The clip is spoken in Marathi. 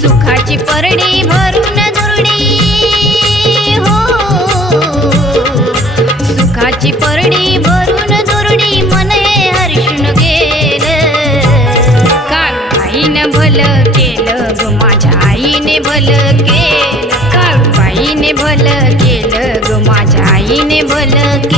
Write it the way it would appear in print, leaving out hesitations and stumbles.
सुखाची परडी भरून दुरडी हो, सुखाची परडी भरून दुरडी मन हे हर्षून गेलं. काळूबाईनं भलं केलं ग माझ्या आईने भलं केलं. काळूबाईने भलं केलं ग माझ्या आईने भलं केलं.